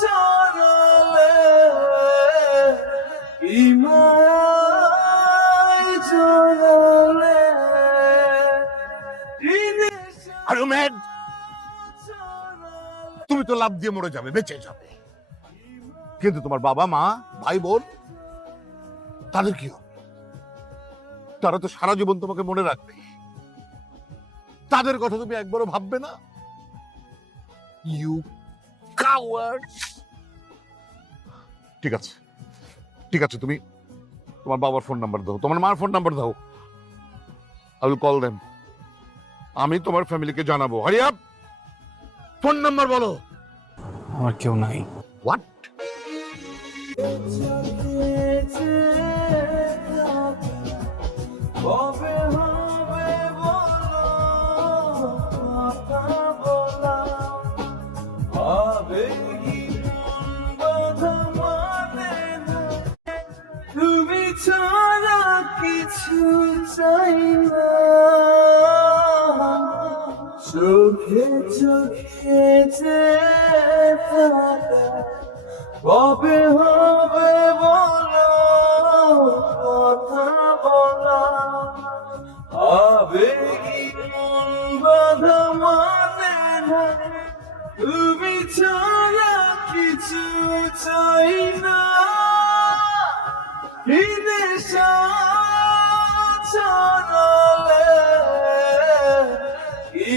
ছড়ালে ইমায় জড়ালে আর ম্যাড তুমি তো লাভ দিয়ে মরে যাবে, বেঁচে যাবে, কিন্তু তোমার বাবা মা ভাই বোন তাদের কি হবে? তারা তো সারা জীবন তোমাকে মনে রাখবে, তাদের কথা তুমি একবারও ভাববে না? You coward. ঠিক আছে, ঠিক আছে, তুমি তোমার বাবার ফোন নাম্বার দাও, তোমার মার ফোন নাম্বার দাও, আই উইল কল দেম। আমি তোমার ফ্যামিলিকে জানাবো। হারি আপ, ফোন নাম্বার বলো। আমার কেউ নাই। হোয়াট? কবে হবে বলো কথা বলা, আবেগী বাধা মানে না, তুমি ছাড়া কিছু চাই না, চোখে চোখে যে থাকা, কবে হবে বলো কথা বলা, আবেগী মন বাধা মানে না, তুমি ছাড়া কিছু চাই না, এই নেশা ছড়ালে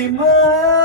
ইমান